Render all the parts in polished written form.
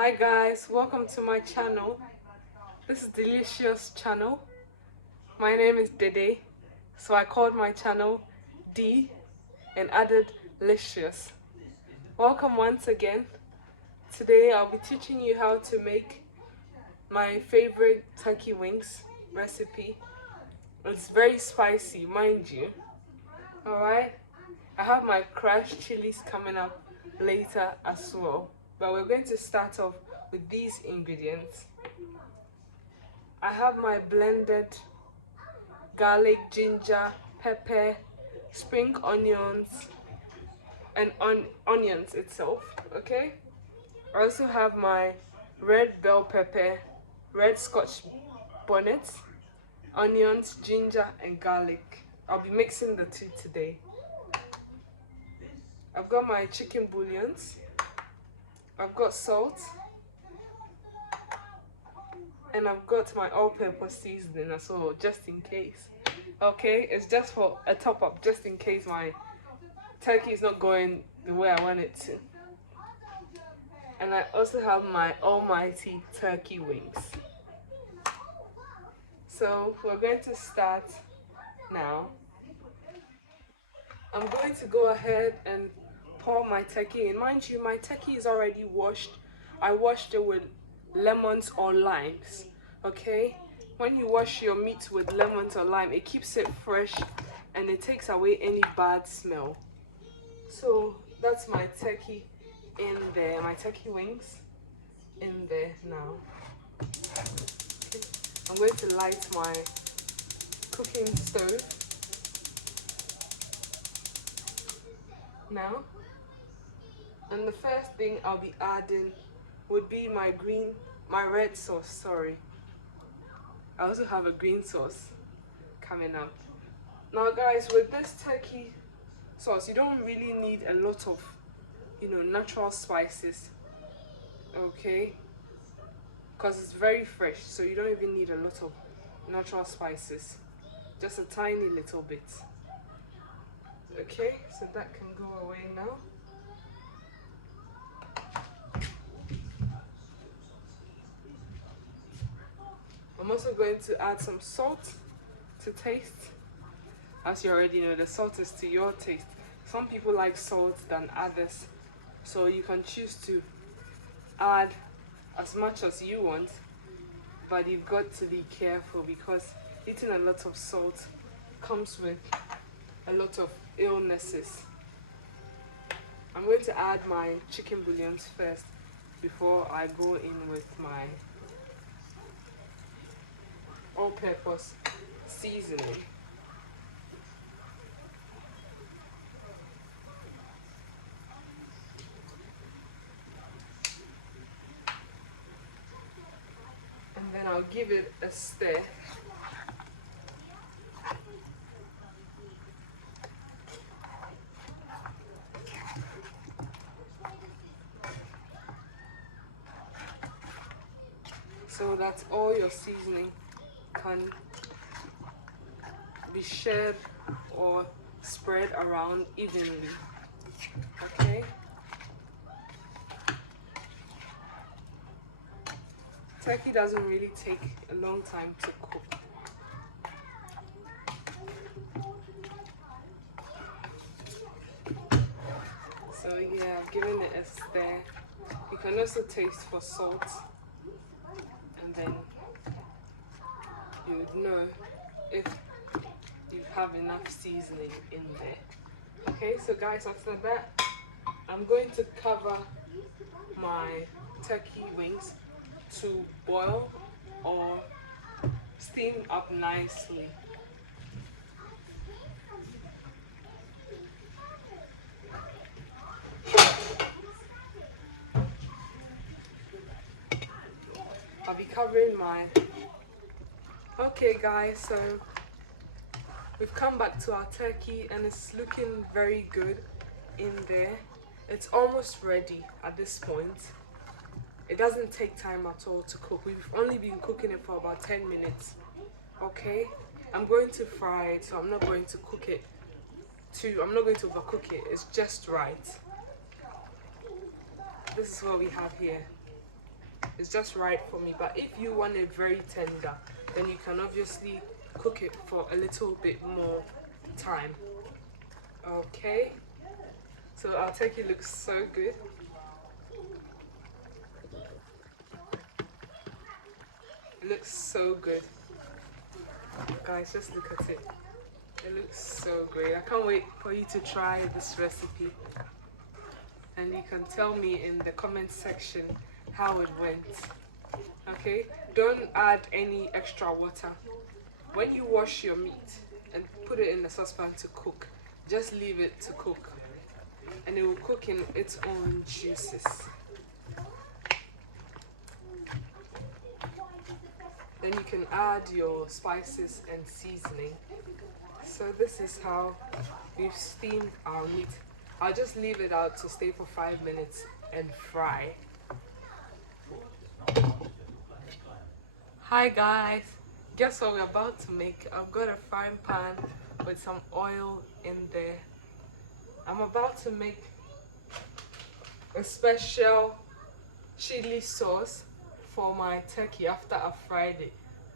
Hi guys, welcome to my channel. This is Delicious channel. My name is Dede, so I called my channel D and added Licious. Welcome once again. Today I'll be teaching you how to make my favorite turkey wings recipe. It's very spicy, mind you. Alright, I have my crushed chilies coming up later as well. But we're going to start off with these ingredients. I have my blended garlic, ginger, pepper, spring onions, and onions itself, okay? I also have my red bell pepper, red scotch bonnet, onions, ginger, and garlic. I'll be mixing the two today. I've got my chicken bouillons. I've got salt. And I've got my all-purpose seasoning as well, just in case. Okay, it's just for a top-up, just in case my turkey is not going the way I want it to. And I also have my almighty turkey wings. So we're going to start now. I'm going to go ahead and pour my turkey in. Mind you, my turkey is already washed. I washed it with lemons or limes, okay? When you wash your meat with lemons or lime, it keeps it fresh and it takes away any bad smell. So that's my turkey in there, my turkey wings in there now. Okay. I'm going to light my cooking stove now. And the first thing I'll be adding would be my red sauce, sorry. I also have a green sauce coming up. Now guys, with this turkey sauce, you don't really need a lot of, natural spices, okay? Because it's very fresh, so you don't even need a lot of natural spices. Just a tiny little bit. Okay, so that can go away now. I'm also going to add some salt to taste. As you already know, the salt is to your taste. Some people like salt than others, so you can choose to add as much as you want, but you've got to be careful because eating a lot of salt comes with a lot of illnesses. I'm going to add my chicken bouillons first before I go in with my all-purpose seasoning. And then I'll give it a stir. So that all your seasoning can be shared or spread around evenly. Okay? Turkey doesn't really take a long time to cook. So yeah, I've given it a stir. You can also taste for salt, and then you would know if you have enough seasoning in there. Okay, so guys, after that, I'm going to cover my turkey wings to boil or steam up nicely. I'll be covering my... Okay guys, so we've come back to our turkey and it's looking very good in there. It's almost ready at this point. It doesn't take time at all to cook. We've only been cooking it for about 10 minutes. Okay? I'm going to fry it, so I'm not going to cook it I'm not going to overcook it. It's just right. This is what we have here. It's just right for me. But if you want it very tender, then you can obviously cook it for a little bit more time. Okay, so our turkey looks so good. It looks so good. Guys, just look at it. It looks so great. I can't wait for you to try this recipe. And you can tell me in the comment section how it went. Okay, don't add any extra water. When you wash your meat and put it in the saucepan to cook, just leave it to cook and it will cook in its own juices. Then you can add your spices and seasoning. So this is how we've steamed our meat. I'll just leave it out to stay for 5 minutes and fry. Hi guys, guess what we're about to make? I've got a frying pan with some oil in there. I'm about to make a special chili sauce for my turkey after I fried it.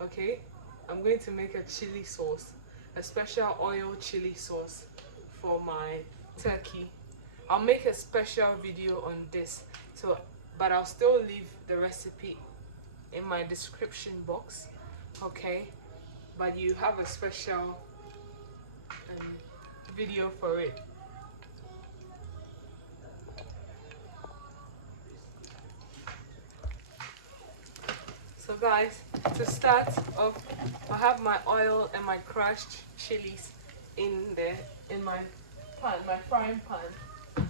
Okay, I'm going to make a chili sauce, a special oil chili sauce for my turkey. I'll make a special video on this, but I'll still leave the recipe in my description box. Okay, but you have a special video for it. So guys, to start off, I have my oil and my crushed chilies in there, in my pan, my frying pan.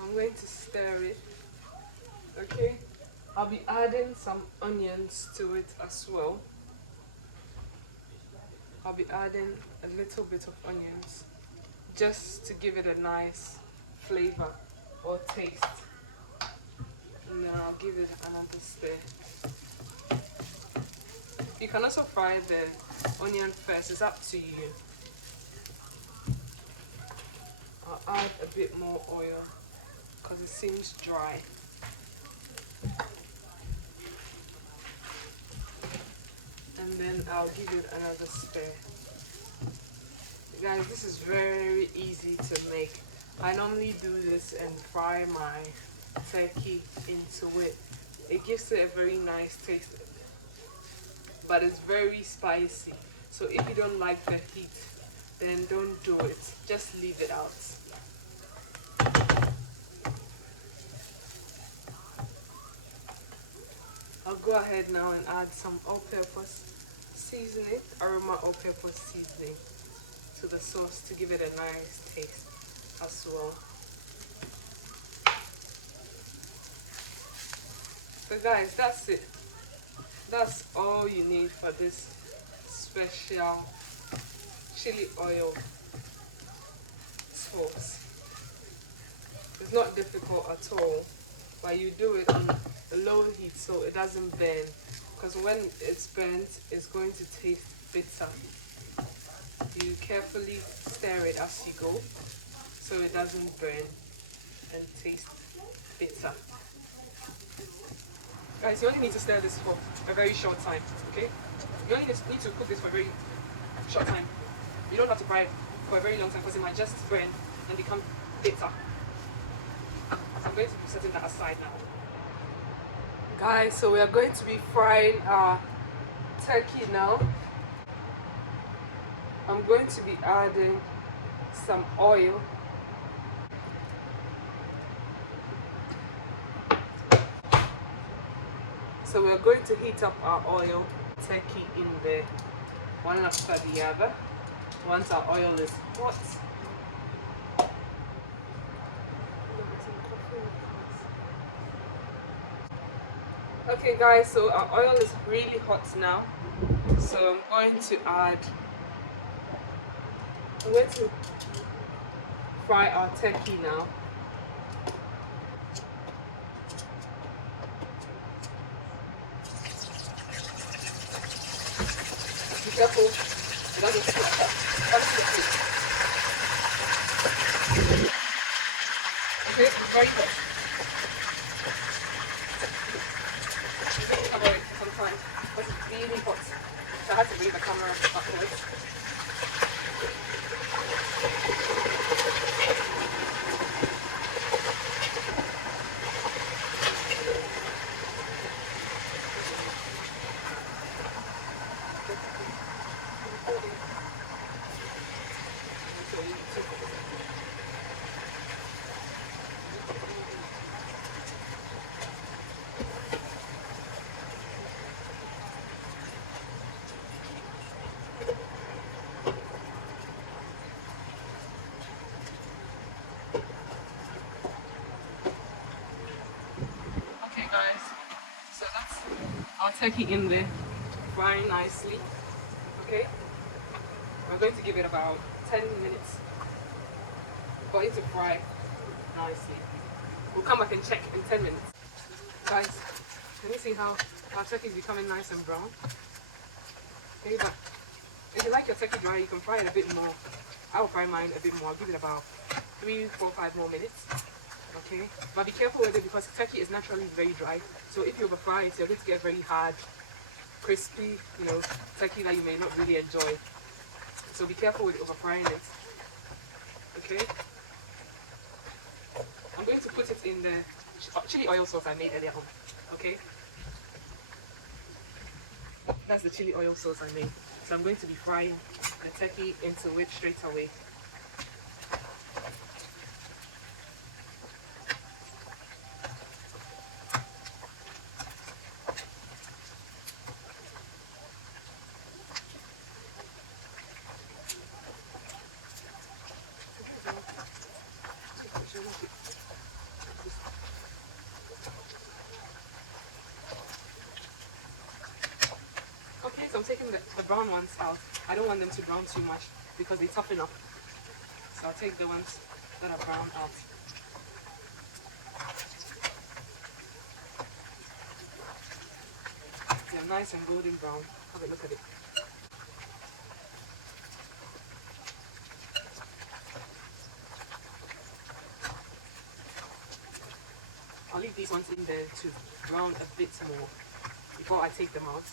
I'm going to stir it. Okay, I'll be adding some onions to it as well. I'll be adding a little bit of onions just to give it a nice flavor or taste. And then I'll give it another stir. You can also fry the onion first, it's up to you. I'll add a bit more oil because it seems dry. And then I'll give it another stir. Guys, this is very easy to make. I normally do this and fry my turkey into it. It gives it a very nice taste, but it's very spicy. So if you don't like the heat, then don't do it. Just leave it out. I'll go ahead now and add some all-purpose seasoning, aroma all-purpose seasoning to the sauce to give it a nice taste as well. So guys, that's it. That's all you need for this special chili oil sauce. It's not difficult at all, but you do it on a low heat so it doesn't burn, because when it's burnt, it's going to taste bitter. You carefully stir it as you go so it doesn't burn and taste bitter. Guys, you only need to stir this for a very short time, okay? You only need to cook this for a very short time. You don't have to fry it for a very long time because it might just burn and become bitter. So I'm going to be setting that aside now. Guys, so we are going to be frying our turkey now. I'm going to be adding some oil. So we are going to heat up our oil, turkey in there, one after the other. Once our oil is hot, okay guys, so our oil is really hot now. So I'm going to fry our turkey now. Be careful, it doesn't stick. Okay, Okay, it's very hot. Cover it for some time because it's really hot. So I had to bring the camera upwards. Okay guys, so that's our turkey in there, frying nicely. Okay, we're going to give it about 10 minutes for it to fry nicely. We'll come back and check in 10 minutes. Guys, can you see how our turkey is becoming nice and brown? Okay, but if you like your turkey dry, you can fry it a bit more. I will fry mine a bit more. I'll give it about 3, 4, 5 more minutes. Okay, but be careful with it because turkey is naturally very dry. So if you over fry it, you're going to get very hard, crispy, turkey that you may not really enjoy. So be careful with over frying it. Okay, I'm going to put it in the chili oil sauce I made earlier on. Okay, that's the chili oil sauce I made. So I'm going to be frying the turkey into it straight away. Okay, so I'm taking the brown ones out. I don't want them to brown too much because they toughen up. So I'll take the ones that are brown out. They're nice and golden brown. Have a look at it. I'll leave these ones in there to brown a bit more before I take them out.